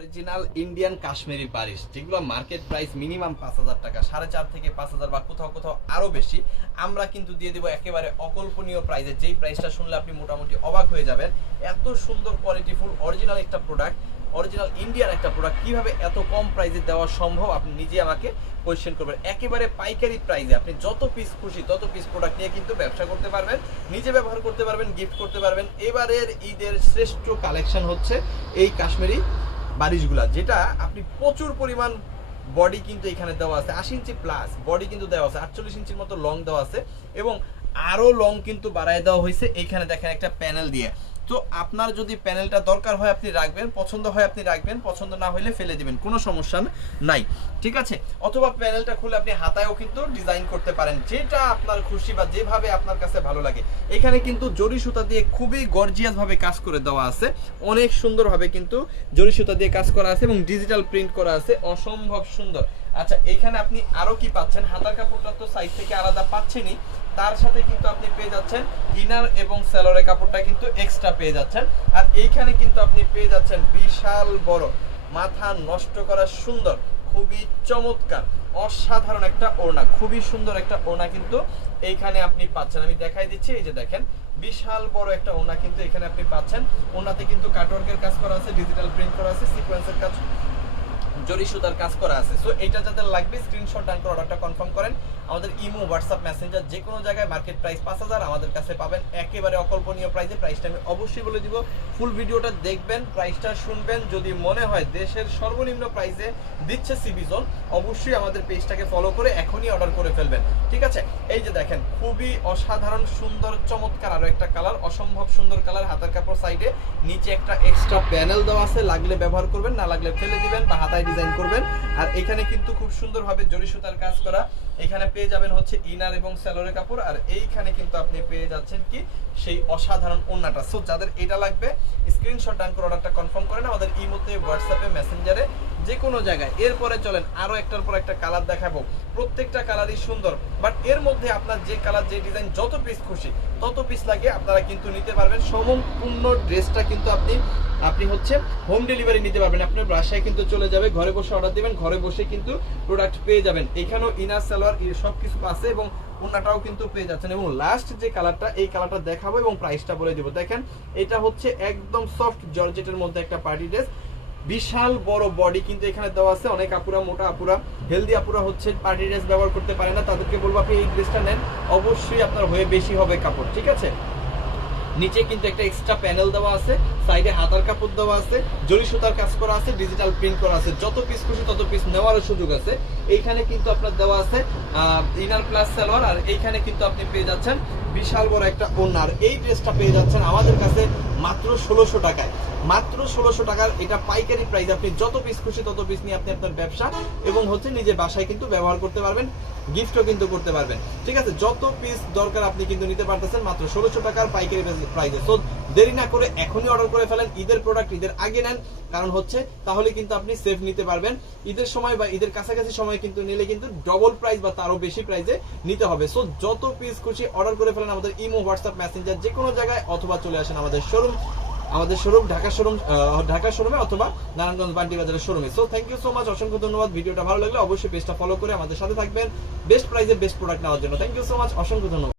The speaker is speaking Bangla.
অরিজিনাল ইন্ডিয়ান কাশ্মীরি বারিশ, যেগুলো মার্কেট প্রাইস মিনিমাম 5,000 টাকা, 4.5 থেকে 5,000 বা কোথাও কোথাও আরো বেশি, আমরা কিন্তু দিয়ে দেবো একেবারে অকল্পনীয় প্রাইসে। যেই প্রাইসটা শুনলে আপনি মোটামুটি অবাক হয়ে যাবেন। এত সুন্দর কোয়ালিটিফুল অরিজিনাল একটা প্রোডাক্ট, অরিজিনাল ইন্ডিয়ান একটা প্রোডাক্ট কিভাবে এত কম প্রাইসে দেওয়া সম্ভব, আপনি নিজে আমাকে কোয়েশ্চেন করবেন। একেবারে পাইকারি প্রাইসে আপনি যত পিস খুশি তত পিস প্রোডাক্ট নিয়ে কিন্তু ব্যবসা করতে পারবেন, নিজে ব্যবহার করতে পারবেন, গিফট করতে পারবেন। এবারের ঈদের শ্রেষ্ঠ কালেকশন হচ্ছে এই কাশ্মীরি বারিশগুলা, যেটা আপনি প্রচুর পরিমাণ বডি কিন্তু এখানে দেওয়া আছে, 80 ইঞ্চি প্লাস বডি কিন্তু দেওয়া আছে, 48 ইঞ্চির মতো লং দেওয়া আছে এবং আরো লং কিন্তু বাড়ায় দেওয়া হয়েছে। এখানে দেখেন একটা প্যানেল দিয়ে। তো আপনার যদি প্যানেলটা দরকার হয় আপনি রাখবেন, পছন্দ হয় আপনি রাখবেন, পছন্দ না হলে ফেলে দিবেন, কোনো সমস্যা নাই, ঠিক আছে। অথবা প্যানেলটা খুলে আপনি হাতায়ও কিন্তু ডিজাইন করতে পারেন, যেটা আপনার খুশি বা যেভাবে আপনার কাছে ভালো লাগে। এখানে কিন্তু জরি সুতা দিয়ে খুবই গর্জিয়াস ভাবে কাজ করে দেওয়া আছে, অনেক সুন্দরভাবে কিন্তু জরি সুতা দিয়ে কাজ করা আছে এবং ডিজিটাল প্রিন্ট করা আছে, অসম্ভব সুন্দর। আচ্ছা, এখানে আপনি আরো কি পাচ্ছেন, হাতার কাপড়টা তো সাইড থেকে আলাদা পাচ্ছেনই, তার সাথে কিন্তু আপনি পেয়ে যাচ্ছেন ইনার এবং সেলরের কাপড়টা কিন্তু এক্সট্রা পেয়ে যাচ্ছেন। আর এইখানে কিন্তু আপনি পেয়ে যাচ্ছেন বিশাল বড়, মাথা নষ্ট করা সুন্দর, খুবই চমৎকার অসাধারণ একটা ওড়না, খুবই সুন্দর একটা ওড়না কিন্তু এইখানে আপনি পাচ্ছেন। আমি দেখাই দিচ্ছি, এই যে দেখেন বিশাল বড় একটা ওড়না কিন্তু এখানে আপনি পাচ্ছেন। ওড়নাতে কিন্তু কাটওয়ার্কের কাজ করা আছে, ডিজিটাল প্রিন্ট করা আছে, সিকোয়েন্সের কাজ, জরি সুতার কাজ করা আছে। সো এটা যাদের লাগবে স্ক্রিনশট ডান করে অর্ডারটা কনফার্ম করেন। আমাদের ইমো, হোয়াটসঅ্যাপ, মেসেঞ্জার যে কোনো জায়গায় মার্কেট প্রাইস 5,000, আমাদের কাছে পাবেন একেবারে অকল্পনীয় প্রাইসে। প্রাইসটা আমি অবশ্যই বলে দিব, ফুল ভিডিওটা দেখবেন, প্রাইসটা শুনবেন। যদি মনে হয় দেশের সর্বনিম্ন প্রাইসে দিচ্ছে সিবি জোন, অবশ্যই আমাদের পেজটাকে ফলো করে এখনই অর্ডার করে ফেলবেন, ঠিক আছে। এই যে দেখেন খুবই অসাধারণ সুন্দর চমৎকার আরো একটা কালার, অসম্ভব সুন্দর কালার। হাতার কাপড় সাইডে নিচে একটা এক্সট্রা প্যানেল দেওয়া আছে, লাগলে ব্যবহার করবেন, না লাগলে ফেলে দিবেন বা হাতায় ডিজাইন করবেন। আর এখানে কিন্তু খুব সুন্দরভাবে জরি সুতার কাজ করা, এখানে পেয়ে যাবেন হচ্ছে ইনার এবং সেলরের কাপড়, আর এইখানে কিন্তু আপনি পেয়ে যাচ্ছেন কি সেই অসাধারণ ওড়নাটা। সো যাদের এটা লাগবে স্ক্রিনশট ডান করে অর্ডারটা কনফার্ম করেন আমাদের ইমোতে, হোয়াটসঅ্যাপে, মেসেঞ্জারে, যে কোনো জায়গায়। এরপরে চলেন আরো একটার পর একটা কালার দেখাবো, প্রত্যেকটা কালারই সুন্দর, বাট এর মধ্যে আপনার যে কালার যে ডিজাইন যত পিস খুশি তত পিস লাগে আপনারা কিন্তু নিতে পারবেন। সম্পূর্ণ ড্রেসটা কিন্তু আপনি হচ্ছে হোম ডেলিভারি নিতে পারবেন, আপনার বাসায় কিন্তু চলে যাবে, ঘরে বসে অর্ডার দিবেন, ঘরে বসে কিন্তু প্রোডাক্ট পেয়ে যাবেন। এখানেও ইনার সালোয়ার সবকিছু আছে এবং ওড়নাটাও কিন্তু পেয়ে যাচ্ছেন। এবং লাস্ট যে কালারটা, এই কালারটা দেখাবো এবং প্রাইসটা বলে দেবো। দেখেন এটা হচ্ছে একদম সফট জর্জেটের মধ্যে একটা পার্টি ড্রেস, বিশাল বড় বডি কিন্তু এখানে দেওয়া আছে। অনেক আপুরা, মোটা আপুরা, হেলদি আপুরা হচ্ছে পার্টি ড্রেস ব্যবহার করতে পারে না, তাদেরকে বলবো আপনি এই ড্রেসটা নেন, অবশ্যই আপনার হয়ে বেশি হবে কাপড়, ঠিক আছে। নিচে কিন্তু একটা এক্সট্রা প্যানেল দেওয়া আছে, সাইডে হাতার কাপড় দেওয়া আছে, জরি সুতার কাজ করা আছে, ডিজিটাল প্রিন্ট করা আছে, যত পিস খুশি তত পিস নেওয়ারও সুযোগ আছে। এইখানে কিন্তু আপনার দেওয়া আছে ইনার প্লাস সালোয়ার, আর এইখানে কিন্তু আপনি পেয়ে যাচ্ছেন বিশাল বড় একটা ওড়না। আর এই ড্রেসটা পেয়ে যাচ্ছেন আমাদের কাছে মাত্র 1600 টাকায়, মাত্র 1600 টাকার। এটা পাইকারি প্রাইস, আপনি যত পিস খুশি তত পিস নিয়ে আপনি আপনার ব্যবসা এবং হচ্ছে নিজের বাসায় কিন্তু ব্যবহার করতে পারবেন, গিফটও কিন্তু করতে পারবেন, ঠিক আছে। যত পিস দরকার আপনি কিন্তু নিতে পারতেছেন মাত্র 1600 টাকার পাইকারি প্রাইসে। সো দেরি না করে এখনই অর্ডার করে ফেলেন, ঈদের প্রোডাক্ট ঈদের আগে নেন, কারণ হচ্ছে তাহলে কিন্তু আপনি সেফ নিতে পারবেন। ঈদের সময় বা ঈদের কাছাকাছি সময় কিন্তু নিলে কিন্তু ডবল প্রাইস বা তারও বেশি প্রাইসে নিতে হবে। সো যত পিস খুশি অর্ডার করে ফেলেন আমাদের ইমো, হোয়াটসঅ্যাপ, মেসেঞ্জার যে কোনো জায়গায়, অথবা চলে আসেন আমাদের শোরুম, ঢাকা শোরুমে অথবা নারায়ণগঞ্জ বান্টি বাজারের শোরুমে। So thank you so much, অসংখ্য ধন্যবাদ। ভিডিওটা ভালো লাগলে অবশ্যই পেজটা ফলো করে আমাদের সাথে থাকবেন বেস্ট প্রাইসে বেস্ট প্রোডাক্ট নেওয়ার জন্য। থ্যাংক ইউ সো মাচ, অসংখ্য ধন্যবাদ।